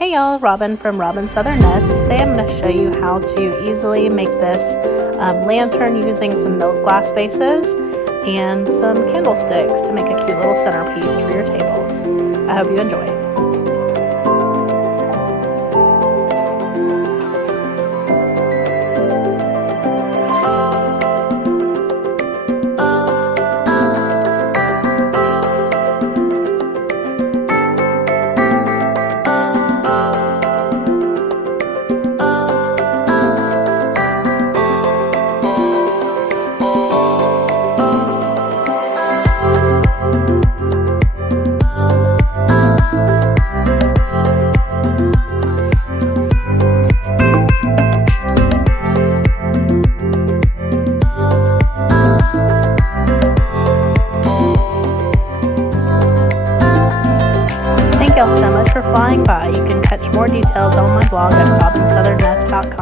Hey y'all, Robyn from Robyn Southern Nest. Today I'm going to show you how to easily make this lantern using some milk glass vases and some candlesticks to make a cute little centerpiece for your tables. I hope you enjoy. Thank y'all so much for flying by. You can catch more details on my blog at robynsouthernnest.com.